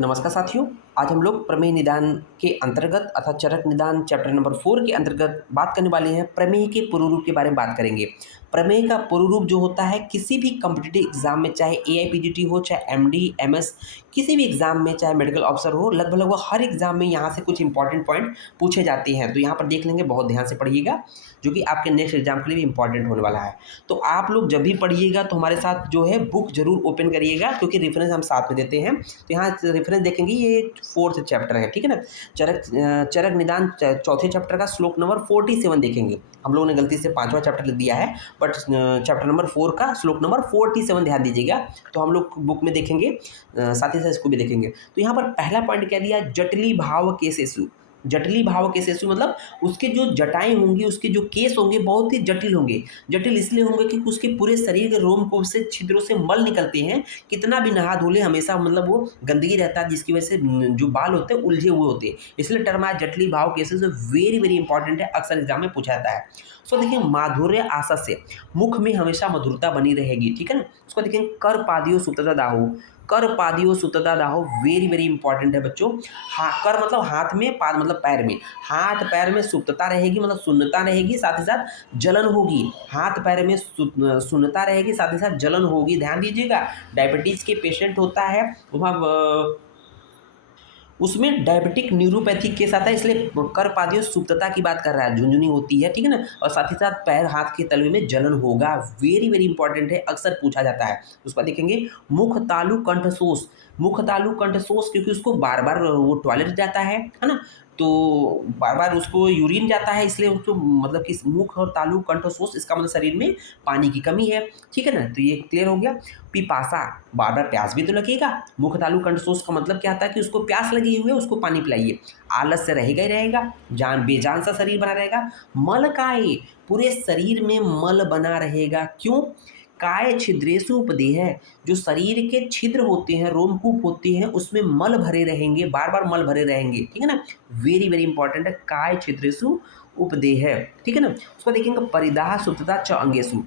नमस्कार साथियों। आज हम लोग प्रमेय निदान के अंतर्गत अर्थात चरक निदान चैप्टर नंबर 4 के अंतर्गत बात करने वाले हैं। प्रमेय के पूर्व रूप के बारे में बात करेंगे। प्रमेय का पूर्व रूप जो होता है किसी भी कॉम्पिटिटिव एग्जाम में, चाहे एआईपीजीटी हो, चाहे एमडी एमएस, किसी भी एग्जाम में, चाहे मेडिकल ऑफिसर हो, लगभग लगभग हर एग्जाम में यहाँ से कुछ इंपॉर्टेंट पॉइंट पूछे जाते हैं। तो यहाँ पर देख लेंगे, बहुत ध्यान से पढ़िएगा, जो कि आपके नेक्स्ट एग्जाम के लिए भी इंपॉर्टेंट होने वाला है। तो आप लोग जब भी पढ़िएगा तो हमारे साथ जो है बुक जरूर ओपन करिएगा, क्योंकि रेफरेंस हम साथ में देते हैं। तो यहाँ रेफरेंस देखेंगे, ये 4th चैप्टर है, ठीक है ना। चरक निदान चौथे चैप्टर का श्लोक नंबर 47 देखेंगे। हम लोगों ने गलती से 5वां चैप्टर लिख दिया है, बट चैप्टर नंबर 4 का श्लोक नंबर 47 ध्यान दीजिएगा। तो हम लोग बुक में देखेंगे, साथ ही साथ इसको भी देखेंगे। तो यहाँ पर पहला पॉइंट क्या दिया, जटिली भाव केसेसु। जटिली भाव केसेसु मतलब उसके जो जटाएं होंगी, उसके जो केस होंगे, बहुत ही जटिल होंगे। जटिल इसलिए होंगे कि उसके पूरे शरीर के रोमकूप से, छिद्रों से मल निकलते हैं। कितना भी नहा धो ले, हमेशा मतलब वो गंदगी रहता है, जिसकी वजह से जो बाल होते हैं उलझे हुए होते हैं। इसलिए टर्म है जटिली भाव केसेस, वेरी वेरी इंपॉर्टेंट है, अक्सर एग्जाम में पूछा जाता है। सो देखिए, माधुर्य आशा से मुख में हमेशा मधुरता बनी रहेगी, ठीक है ना। उसको देखेंगे, कर पादियो सुतता दाहु। कर पादियो सुतता दाहो, वेरी वेरी इंपॉर्टेंट है बच्चों। कर मतलब हाथ में, पाद मतलब पैर में। हाथ पैर में सुप्तता रहेगी, मतलब शून्यता रहेगी, साथ ही साथ जलन होगी। हाथ पैर में शून्यता रहेगी, साथ ही साथ जलन होगी। ध्यान दीजिएगा, डायबिटीज के पेशेंट होता है वहाँ, उसमें डायबिटिक न्यूरोपैथी केस आता है, इसलिए कर पादियों सुप्तता की बात कर रहा है, झुंझुनी होती है, ठीक है ना। और साथ ही साथ पैर हाथ के तलवे में जलन होगा, वेरी वेरी इंपॉर्टेंट है, अक्सर पूछा जाता है। उसका देखेंगे, मुख तालु कंठशोष। मुख तालु कंठशोष, क्योंकि उसको बार बार वो टॉयलेट जाता है ना, तो बार बार उसको यूरिन जाता है, इसलिए उसको मतलब कि मुख और तालु कंठशोष, इसका मतलब शरीर में पानी की कमी है, ठीक है ना। तो ये क्लियर हो गया। पिपासा, बार बार प्यास भी तो लगेगा। मुख तालु कंठशोष का मतलब क्या होता है कि उसको प्यास लगी हुई है, उसको पानी पिलाइए। आलस से रहेगा ही रहेगा, जान बेजान सा शरीर बना रहेगा। मल काय, पूरे शरीर में मल बना रहेगा। क्यों? काय छिद्रेशु उपदेह, जो शरीर के छिद्र होते हैं, रोमकूप होते हैं, उसमें मल भरे रहेंगे, बार बार मल भरे रहेंगे, ठीक है ना। वेरी वेरी इंपॉर्टेंट है, काय छिद्रेशु उपदेह, ठीक है ना। उसको देखेंगे, परिदाह सुप्तता च अंगेशु।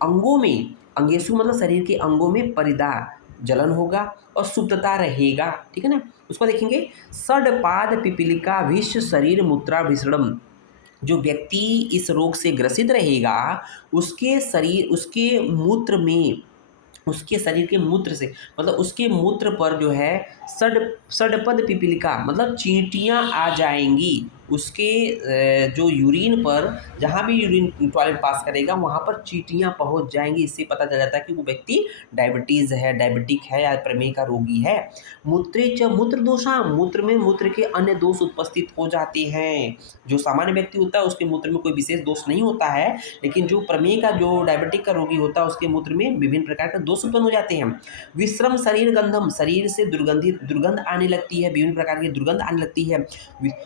अंगों में, अंगेशु मतलब शरीर के अंगों में परिदाह, जलन होगा और सुप्तता रहेगा, ठीक है ना। उसको देखेंगे, सडपाद पिपीलिका विष शरीर मूत्रा विसर्णम। जो व्यक्ति इस रोग से ग्रसित रहेगा, उसके शरीर, उसके मूत्र में, उसके शरीर के मूत्र से, मतलब उसके मूत्र पर जो है सडपद पिपीलिका मतलब चींटियां आ जाएंगी। उसके जो यूरिन पर, जहाँ भी यूरिन टॉयलेट पास करेगा, वहाँ पर चींटियां पहुँच जाएंगी। इससे पता चल जाता है कि वो व्यक्ति डायबिटीज़ है, डायबिटिक है या प्रमेह का रोगी है। मूत्रे च मूत्र दोषा, मूत्र में मूत्र के अन्य दोष उपस्थित हो जाते हैं। जो सामान्य व्यक्ति होता है उसके मूत्र में कोई विशेष दोष नहीं होता है, लेकिन जो प्रमेह का, जो डायबिटिक का रोगी होता है, उसके मूत्र में विभिन्न प्रकार के दोष उत्पन्न हो जाते हैं। विश्रम शरीर गंधम, शरीर से दुर्गंध आने लगती है, विभिन्न प्रकार की दुर्गंध आने लगती है।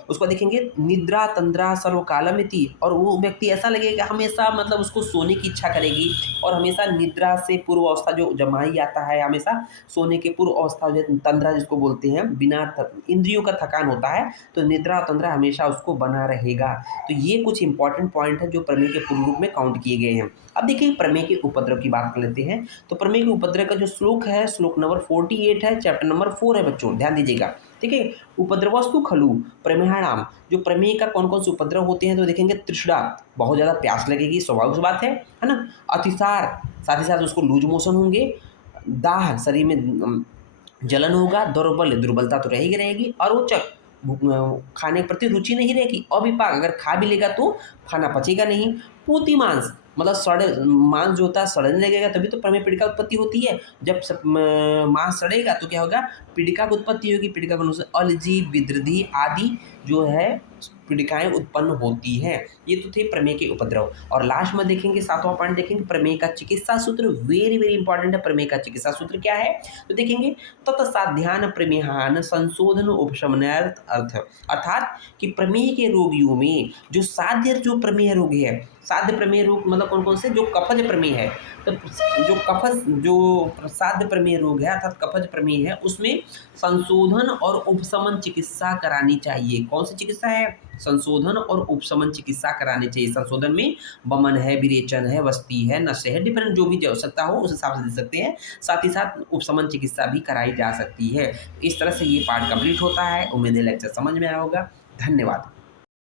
उसको देखेंगे, निद्रा तंद्रा सर्वकालम इति, और वो व्यक्ति ऐसा लगेगा हमेशा, मतलब उसको सोने की इच्छा करेगी, और हमेशा निद्रा से पूर्व अवस्था जो जमाई आता है, हमेशा सोने के पूर्व अवस्था, जो तंद्रा जिसको बोलते हैं, बिना इंद्रियों का थकान होता है, तो निद्रा तंद्रा हमेशा उसको बना रहेगा। तो ये कुछ इंपॉर्टेंट पॉइंट है जो प्रमेह के पूर्व रूप में काउंट किए गए हैं। अब देखिए, प्रमेह के उपद्रव की बात कर लेते हैं। तो प्रमेह के उपद्रव का जो श्लोक है, श्लोक नंबर 48 है, चैप्टर नंबर 4 है बच्चों, ध्यान दीजिएगा, ठीक है। उपद्रवस्तु खलु प्रमेहाणाम, जो प्रमेह का कौन कौन से उपद्रव होते हैं, तो देखेंगे, तृष्णा, बहुत ज़्यादा प्यास लगेगी, स्वाभाविक बात है ना। अतिसार, साथ ही साथ उसको लूज मोशन होंगे। दाह, शरीर में जलन होगा। दौर्बल्य, दुर्बलता तो रहेगी रहेगी। अरोचक, खाने के प्रति रुचि नहीं रहेगी। अविपाक, अगर खा भी लेगा तो खाना पचेगा नहीं। पूति मांस, मतलब सड़े मांस जो होता है सड़ने लगेगा, तभी तो प्रमेह पीड़िका उत्पत्ति होती है। जब मांस सड़ेगा तो क्या होगा, पीड़िका की उत्पत्ति होगी। पीड़िका बनने से अलजी, विद्रधि आदि जो है पीड़िकाएं उत्पन्न होती हैं। ये तो थे प्रमेह के उपद्रव। और लास्ट में देखेंगे, 7वां पॉइंट देखेंगे, प्रमेह का चिकित्सा सूत्र, वेरी वेरी इंपॉर्टेंट है। प्रमेह का चिकित्सा सूत्र क्या है, तो देखेंगे, तत्साध्यान प्रमेहान संशोधन उपशमनार्थ अर्थ, अर्थात कि प्रमेह के रोगियों में जो साध्य, जो प्रमेह रोग है, साध्य प्रमेह रोग मतलब कौन कौन से, जो कफज प्रमेह है, तो जो कफज, जो साध्य प्रमेह रोग है अर्थात कफज प्रमेह है, उसमें संशोधन और उपशमन चिकित्सा करानी चाहिए। कौन सी चिकित्सा है, संशोधन और उपशमन चिकित्सा करानी चाहिए। संशोधन में वमन है, विरेचन है, वस्ती है, नशे है, डिफरेंट जो भी आवश्यकता हो उस हिसाब से दे सकते हैं। साथ ही साथ उपशमन चिकित्सा भी कराई जा सकती है। इस तरह से ये पार्ट कंप्लीट होता है। उम्मीद है लेक्चर समझ में आया होगा। धन्यवाद।